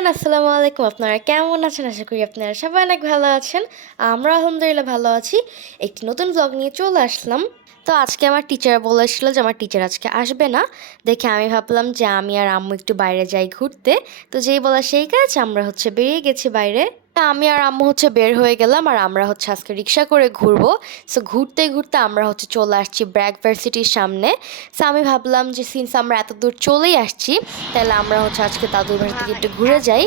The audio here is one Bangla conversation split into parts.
এভরিওয়ান, আসসালামু আলাইকুম। আপনারা কেমন আছেন? আশা করি আপনারা সবাই অনেক ভালো আছেন। আমরা আলহামদুলিল্লাহ ভালো আছি। একটি নতুন ব্লগ নিয়ে চলে আসলাম। তো আজকে আমার টিচার বলেছিল যে আমার টিচার আজকে আসবে না, দেখে আমি ভাবলাম যে আমি আর আম্মু একটু বাইরে যাই ঘুরতে। তো যেই বলা সেই কাজ, আমরা বেরিয়ে গেছি বাইরে। তা আমি আর আম্মু বের হয়ে গেলাম, আর আমরা আজকে রিক্সা করে ঘুরবো। সো ঘুরতে ঘুরতে আমরা চলে আসছি ব্র্যাক ভার্সিটির সামনে। সো আমি ভাবলাম যে সিন্স আমরা এত দূর চলেই আসছি, তাহলে আমরা আজকে দাদুর বাড়ি থেকে একটু ঘুরে যাই।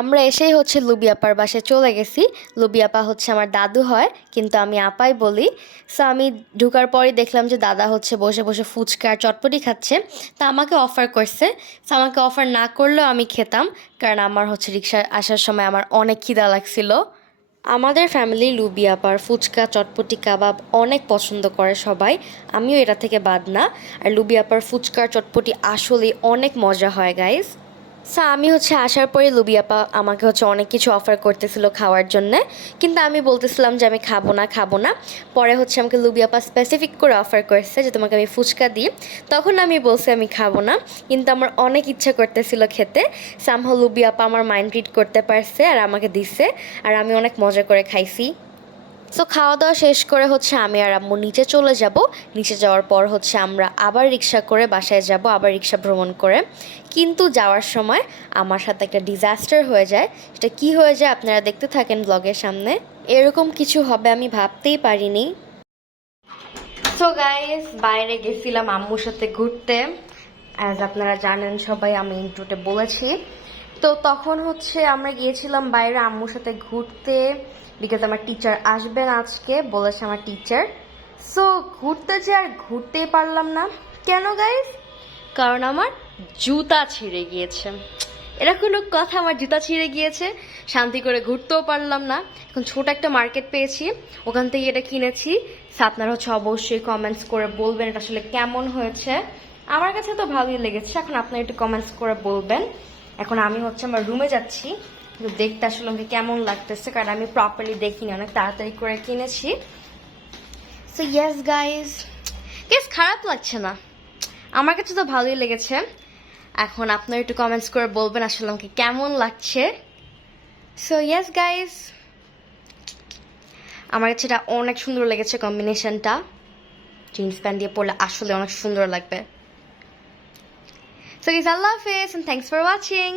আমরা এসেই লুবি আপার বাসায় চলে গেছি। লুবি আপা আমার দাদু হয়, কিন্তু আমি আপাই বলি। সো আমি ঢুকার পরই দেখলাম যে দাদা বসে বসে ফুচকা আর চটপটি খাচ্ছে। তা আমাকে অফার করছে। সো আমাকে অফার না করলেও আমি খেতাম, কারণ আমার রিক্সায় আসার সময় আমার অনেক খিদা লাগছিল। আমাদের ফ্যামিলি লুবি আপার ফুচকা চটপটি কাবাব অনেক পছন্দ করে সবাই, আমিও এটা থেকে বাদ না। আর লুবি আপার ফুচকা চটপটি আসলেই অনেক মজা হয় গাইস। সো আমি আসার পরে লুবি আপা আমাকে অনেক কিছু অফার করতেছিল খাওয়ার জন্যে, কিন্তু আমি বলতেছিলাম যে আমি খাবো না। পরে আমাকে লুবি আপা স্পেসিফিক করে অফার করছে যে তোমাকে আমি ফুচকা দিই। তখন আমি বলছি আমি খাবো না, কিন্তু আমার অনেক ইচ্ছা করতেছিল খেতে। সামহাও লুবি আপা আমার মাইন্ড রিড করতে পারছে আর আমাকে দিছে, আর আমি অনেক মজা করে খাইছি। সো খাওয়া দাওয়া শেষ করে আমি আর আম্মু নিচে চলে যাব। নিচে যাওয়ার পর আমরা আবার রিক্সা করে বাসায় যাব, আবার রিক্সা ভ্রমণ করে। কিন্তু যাওয়ার সময় আমার সাথে একটা ডিজাস্টার হয়ে যায়। সেটা কি হয়ে যায় আপনারা দেখতে থাকেন ব্লগের সামনে। এরকম কিছু হবে আমি ভাবতেই পারিনি। সো গাইস, বাইরে গেছিলাম আম্মুর সাথে ঘুরতে। অ্যাজ আপনারা জানেন সবাই, আমি ইন্ট্রোতে বলেছি। তো তখন আমরা গিয়েছিলাম বাইরে আম্মুর সাথে ঘুরতে, বিকজ আমার টিচার আসবেন আজকে বলেছে আমার টিচার। সো ঘুরতে যে আর ঘুরতেই পারলাম না। কেন গাইস? কারণ আমার জুতা ছিঁড়ে গিয়েছে। এটা কোনো কথা? আমার জুতা ছিঁড়ে গিয়েছে, শান্তি করে ঘুরতেও পারলাম না। এখন ছোট একটা মার্কেট পেয়েছি, ওখান থেকে এটা কিনেছি। আপনারা অবশ্যই কমেন্টস করে বলবেন এটা আসলে কেমন হয়েছে। আমার কাছে তো ভালোই লেগেছে, এখন আপনারা একটু কমেন্টস করে বলবেন। এখন আমি আমার রুমে যাচ্ছি, কিন্তু দেখতে আসলে আমাকে কেমন লাগতেছে, কারণ আমি প্রপারলি দেখিনি, অনেক তাড়াতাড়ি করে কিনেছি। সো ইয়েস গাইস, খারাপ লাগছে না, আমার কাছে তো ভালোই লেগেছে। এখন আপনারা একটু কমেন্টস করে বলবেন আসলে আমাকে কেমন লাগছে। সো ইয়েস গাইস, আমার কাছে এটা অনেক সুন্দর লেগেছে কম্বিনেশনটা। জিন্স প্যান্ট দিয়ে পরলে আসলে অনেক সুন্দর লাগবে। সো গাইস, আল্লাহ হাফেজ and thanks for watching.